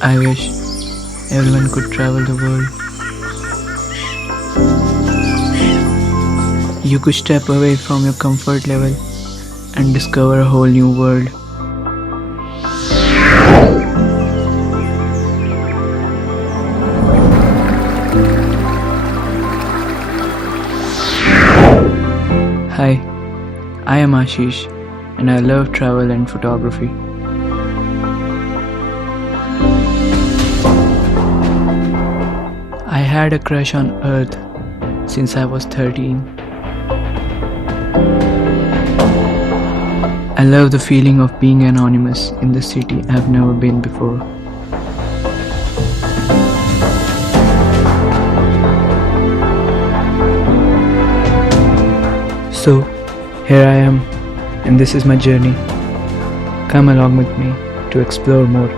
I wish everyone could travel the world. You could step away from your comfort level and discover a whole new world. Hi, I am Ashish and I love travel and photography. I had a crush on Earth since I was 13. I love the feeling of being anonymous in the city I've never been before. So, here I am, and this is my journey. Come along with me to explore more.